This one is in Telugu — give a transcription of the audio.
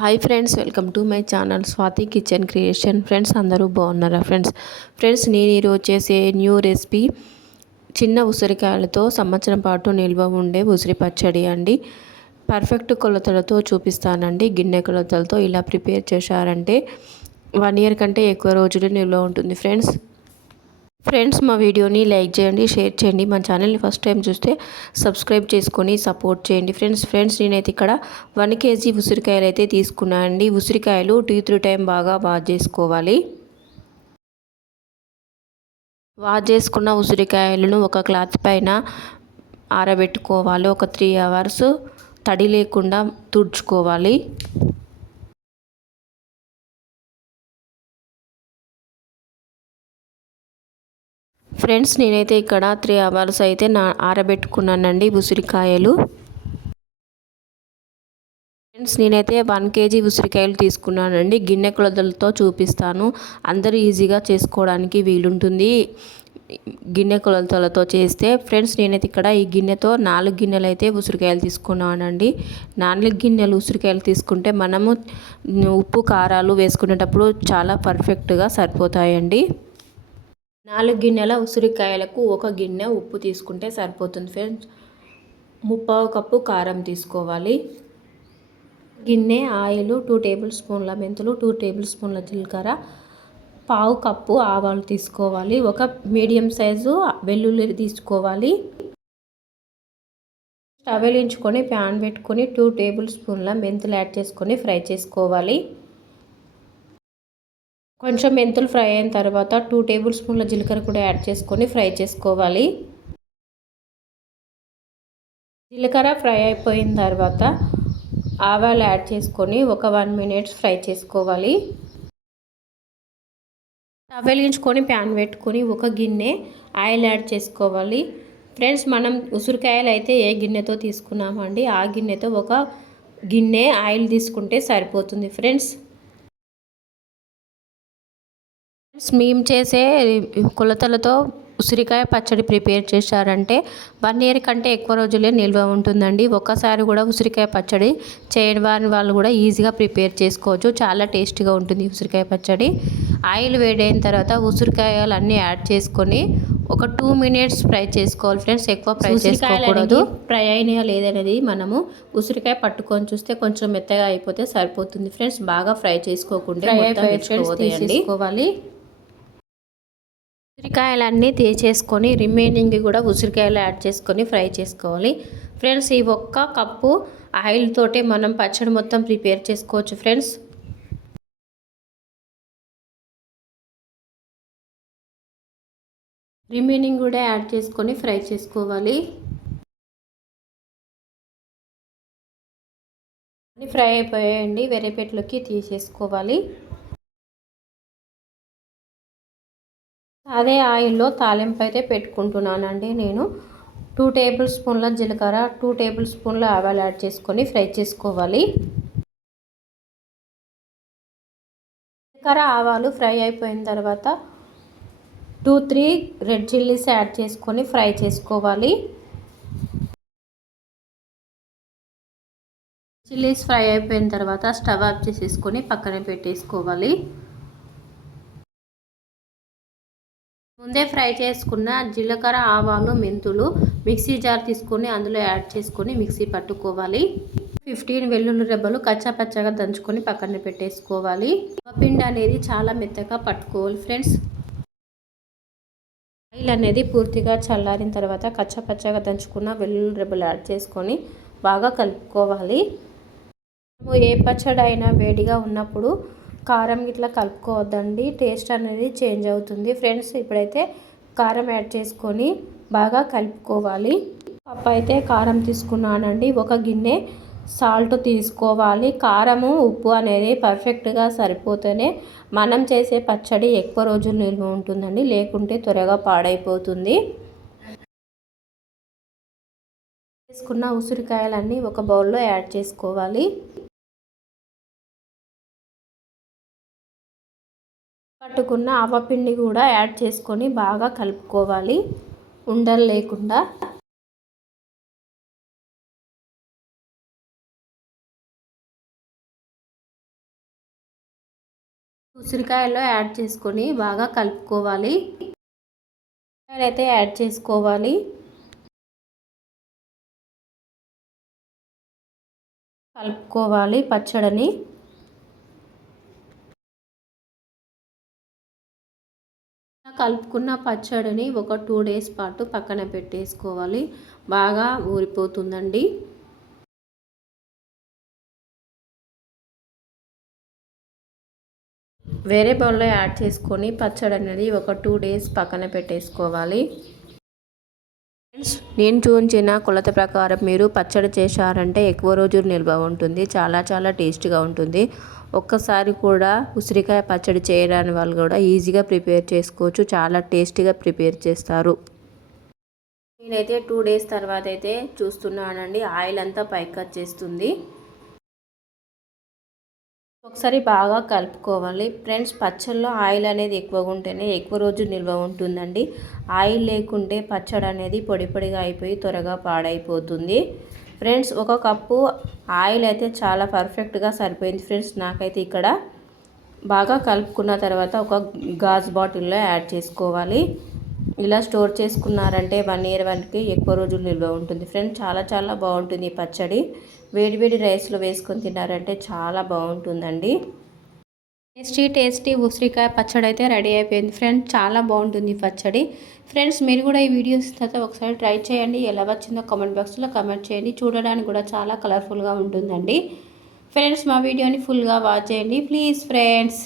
Hi friends welcome to my channel Swathi kitchen creation. Friends అందరూ బాగున్నారా? ఫ్రెండ్స్ ఫ్రెండ్స్ నేను ఈరోజు చేసే న్యూ రెసిపీ చిన్న ఉసిరికాయలతో సంవత్సరం పాటు నిల్వ ఉండే ఉసిరి పచ్చడి అండి. పర్ఫెక్ట్ కొలతలతో చూపిస్తానండి. గిన్నె కొలతలతో ఇలా ప్రిపేర్ చేశారంటే వన్ ఇయర్ కంటే ఎక్కువ రోజులు నిల్వ ఉంటుంది. ఫ్రెండ్స్ ఫ్రెండ్స్ మా వీడియోని లైక్ చేయండి షేర్ చేయండి. మా ఛానల్ని ఫస్ట్ టైం చూస్తే సబ్స్క్రైబ్ చేసుకొని సపోర్ట్ చేయండి. ఫ్రెండ్స్ ఫ్రెండ్స్ నేనైతే ఇక్కడ వన్ కేజీ ఉసిరికాయలు అయితే తీసుకున్నాను అండి. ఉసిరికాయలు టూ త్రీ టైం బాగా వాష్ చేసుకోవాలి. వాష్ చేసుకున్న ఉసిరికాయలను ఒక క్లాత్ పైన ఆరబెట్టుకోవాలి. ఒక త్రీ అవర్స్ తడి లేకుండా తుడుచుకోవాలి. ఫ్రెండ్స్ నేనైతే ఇక్కడ త్రీ అవర్స్ అయితే నా ఆరబెట్టుకున్నానండి ఉసిరికాయలు. ఫ్రెండ్స్ నేనైతే వన్ కేజీ ఉసిరికాయలు తీసుకున్నానండి. గిన్నె కొలతలతో చూపిస్తాను. అందరూ ఈజీగా చేసుకోవడానికి వీలుంటుంది. గిన్నె కొలతలతో చేస్తే ఫ్రెండ్స్ నేనైతే ఇక్కడ ఈ గిన్నెతో నాలుగు గిన్నెలు అయితే ఉసిరికాయలు తీసుకున్నానండి. నాలుగు గిన్నెలు ఉసిరికాయలు తీసుకుంటే మనము ఉప్పు కారాలు వేసుకునేటప్పుడు చాలా పర్ఫెక్ట్గా సరిపోతాయండి. నాలుగు గిన్నెల ఉసిరికాయలకు ఒక గిన్నె ఉప్పు తీసుకుంటే సరిపోతుంది ఫ్రెండ్స్. ముప్పావు కప్పు కారం తీసుకోవాలి. గిన్నె ఆయిల్ టూ టేబుల్ స్పూన్ల మెంతులు టూ టేబుల్ స్పూన్ల జీలకర్ర పావు కప్పు ఆవాలు తీసుకోవాలి. ఒక మీడియం సైజు వెల్లుల్లి తీసుకోవాలి. స్టవ్ వెలించుకొని ప్యాన్ పెట్టుకొని టూ టేబుల్ స్పూన్ల మెంతులు యాడ్ చేసుకొని ఫ్రై చేసుకోవాలి. కొంచెం మెంతులు ఫ్రై అయిన తర్వాత టూ టేబుల్ స్పూన్ల జీలకర్ర కూడా యాడ్ చేసుకొని ఫ్రై చేసుకోవాలి. జీలకర్ర ఫ్రై అయిపోయిన తర్వాత ఆవాలు యాడ్ చేసుకొని ఒక వన్ మినిట్స్ ఫ్రై చేసుకోవాలి. స్టవ్ వెలిగించుకొని ప్యాన్ పెట్టుకొని ఒక గిన్నె ఆయిల్ యాడ్ చేసుకోవాలి. ఫ్రెండ్స్ మనం ఉసిరికాయలు అయితే ఏ గిన్నెతో తీసుకున్నామండి ఆ గిన్నెతో ఒక గిన్నె ఆయిల్ తీసుకుంటే సరిపోతుంది. ఫ్రెండ్స్ మేము చేసే కొలతలతో ఉసిరికాయ పచ్చడి ప్రిపేర్ చేశారంటే వన్ ఇయర్ కంటే ఎక్కువ రోజులే నిల్వ ఉంటుందండి. ఒక్కసారి కూడా ఉసిరికాయ పచ్చడి చేయని వాళ్ళు కూడా ఈజీగా ప్రిపేర్ చేసుకోవచ్చు. చాలా టేస్టీగా ఉంటుంది ఉసిరికాయ పచ్చడి. ఆయిల్ వేడైన తర్వాత ఉసిరికాయలు అన్నీ యాడ్ చేసుకొని ఒక టూ మినిట్స్ ఫ్రై చేసుకోవాలి ఫ్రెండ్స్. ఎక్కువ ఫ్రై చేసుకోకూడదు. ఫ్రై అయినా లేదనేది మనము ఉసిరికాయ పట్టుకొని చూస్తే కొంచెం మెత్తగా అయిపోతే సరిపోతుంది ఫ్రెండ్స్. బాగా ఫ్రై చేసుకోకుండా తీసుకోవాలి ఉసిరికాయలన్నీ తీసేసుకొని రిమైనింగ్ కూడా ఉసిరికాయలు యాడ్ చేసుకొని ఫ్రై చేసుకోవాలి. ఫ్రెండ్స్ ఈ ఒక్క కప్పు ఆయిల్ తోటే మనం పచ్చడి మొత్తం ప్రిపేర్ చేసుకోవచ్చు ఫ్రెండ్స్ రిమైనింగ్ కూడా యాడ్ చేసుకొని ఫ్రై చేసుకోవాలి. ఫ్రై అయిపోయాయండి వేరే తీసేసుకోవాలి. అదే ఆయిల్లో తాలింపు అయితే పెట్టుకుంటున్నానండి నేను. టూ టేబుల్ స్పూన్ల జీలకర్ర టూ టేబుల్ స్పూన్ల ఆవాలు యాడ్ చేసుకొని ఫ్రై చేసుకోవాలి. జీలకర్ర ఆవాలు ఫ్రై అయిపోయిన తర్వాత two three red chillies add చేసుకొని ఫ్రై చేసుకోవాలి. చిల్లీస్ ఫ్రై అయిపోయిన తర్వాత స్టవ్ ఆఫ్ చేసేసుకొని పక్కన పెట్టేసుకోవాలి. ముందే ఫ్రై చేసుకున్న జీలకర్ర ఆవాలు మెంతులు మిక్సీ జార్ తీసుకొని అందులో యాడ్ చేసుకొని మిక్సీ పట్టుకోవాలి. ఫిఫ్టీన్ వెల్లుల్లి రెబ్బలు కచ్చా పచ్చగా దంచుకొని పక్కన పెట్టేసుకోవాలి. పిండి అనేది చాలా మెత్తగా పట్టుకోవాలి ఫ్రెండ్స్. ఆయిల్ అనేది పూర్తిగా చల్లారిన తర్వాత కచ్చా పచ్చగా దంచుకున్న వెల్లుల్లి రెబ్బలు యాడ్ చేసుకొని బాగా కలుపుకోవాలి. ఏ పచ్చడి అయినా వేడిగా ఉన్నప్పుడు కారం ఇట్లా కలుపుకోవద్దండి. టేస్ట్ అనేది చేంజ్ అవుతుంది. ఫ్రెండ్స్ ఇప్పుడైతే కారం యాడ్ చేసుకొని బాగా కలుపుకోవాలి. పప్పు అయితే కారం తీసుకున్నానండి. ఒక గిన్నె సాల్ట్ తీసుకోవాలి. కారము ఉప్పు అనేది పర్ఫెక్ట్గా సరిపోతేనే మనం చేసే పచ్చడి ఎక్కువ రోజులు నిల్వ ఉంటుందండి. లేకుంటే త్వరగా పాడైపోతుంది. వేసుకున్న ఉసిరికాయలన్నీ ఒక బౌల్లో యాడ్ చేసుకోవాలి. పట్టుకున్న ఆవపిండి కూడా యాడ్ చేసుకొని బాగా కలుపుకోవాలి. ఉండలు లేకుండా. ఉసిరికాయల్లో యాడ్ చేసుకొని బాగా కలుపుకోవాలి. అయితే యాడ్ చేసుకోవాలి. కలుపుకోవాలి పచ్చడిని. కలుపుకున్న పచ్చడిని ఒక టూ డేస్ పాటు పక్కన పెట్టేసుకోవాలి. బాగా ఊరిపోతుందండి. వేరే బౌల్లో యాడ్ చేసుకొని పచ్చడి అనేది ఒక టూ డేస్ పక్కన పెట్టేసుకోవాలి. నేను చూపించిన కొలత ప్రకారం మీరు పచ్చడి చేశారంటే ఎక్కువ రోజులు నిల్వ ఉంటుంది. చాలా చాలా టేస్ట్గా ఉంటుంది. ఒక్కసారి కూడా ఉసిరికాయ పచ్చడి చేయడానికి వాళ్ళు కూడా ఈజీగా ప్రిపేర్ చేసుకోవచ్చు. చాలా టేస్టీగా ప్రిపేర్ చేస్తారు. నేనైతే టూ డేస్ తర్వాత అయితే చూస్తున్నానండి. ఆయిల్ అంతా పైకి వచ్చేస్తుంది ఒకసారి బాగా కలుపుకోవాలి. ఫ్రెండ్స్ పచ్చళ్ళలో ఆయిల్ అనేది ఎక్కువగా ఉంటేనే ఎక్కువ రోజు నిల్వ ఉంటుందండి. ఆయిల్ లేకుంటే పచ్చడి అనేది పొడి పొడిగా అయిపోయి త్వరగా పాడైపోతుంది. ఫ్రెండ్స్ ఒక కప్పు ఆయిల్ అయితే చాలా పర్ఫెక్ట్గా సరిపోయింది. ఫ్రెండ్స్ నాకైతే ఇక్కడ బాగా కలుపుకున్న తర్వాత ఒక గాజు బాటిల్లో యాడ్ చేసుకోవాలి. ఇలా స్టోర్ చేసుకున్నారంటే వన్ ఇయర్ వరకు ఎక్కువ రోజులు నిల్వ ఉంటుంది. ఫ్రెండ్స్ చాలా చాలా బాగుంటుంది ఈ పచ్చడి. వేడివేడి రైస్లో వేసుకొని తిన్నారంటే చాలా బాగుంటుందండి. టేస్టీ టేస్టీ ఉసిరికాయ పచ్చడి అయితే రెడీ అయిపోయింది. ఫ్రెండ్స్ చాలా బాగుంటుంది పచ్చడి. ఫ్రెండ్స్ మీరు కూడా ఈ వీడియోస్ తర్వాత ఒకసారి ట్రై చేయండి. ఎలా వచ్చిందో కామెంట్ బాక్స్లో కమెంట్ చేయండి. చూడడానికి కూడా చాలా కలర్ఫుల్గా ఉంటుందండి. ఫ్రెండ్స్ మా వీడియోని ఫుల్గా వాచ్ చేయండి. Please friends.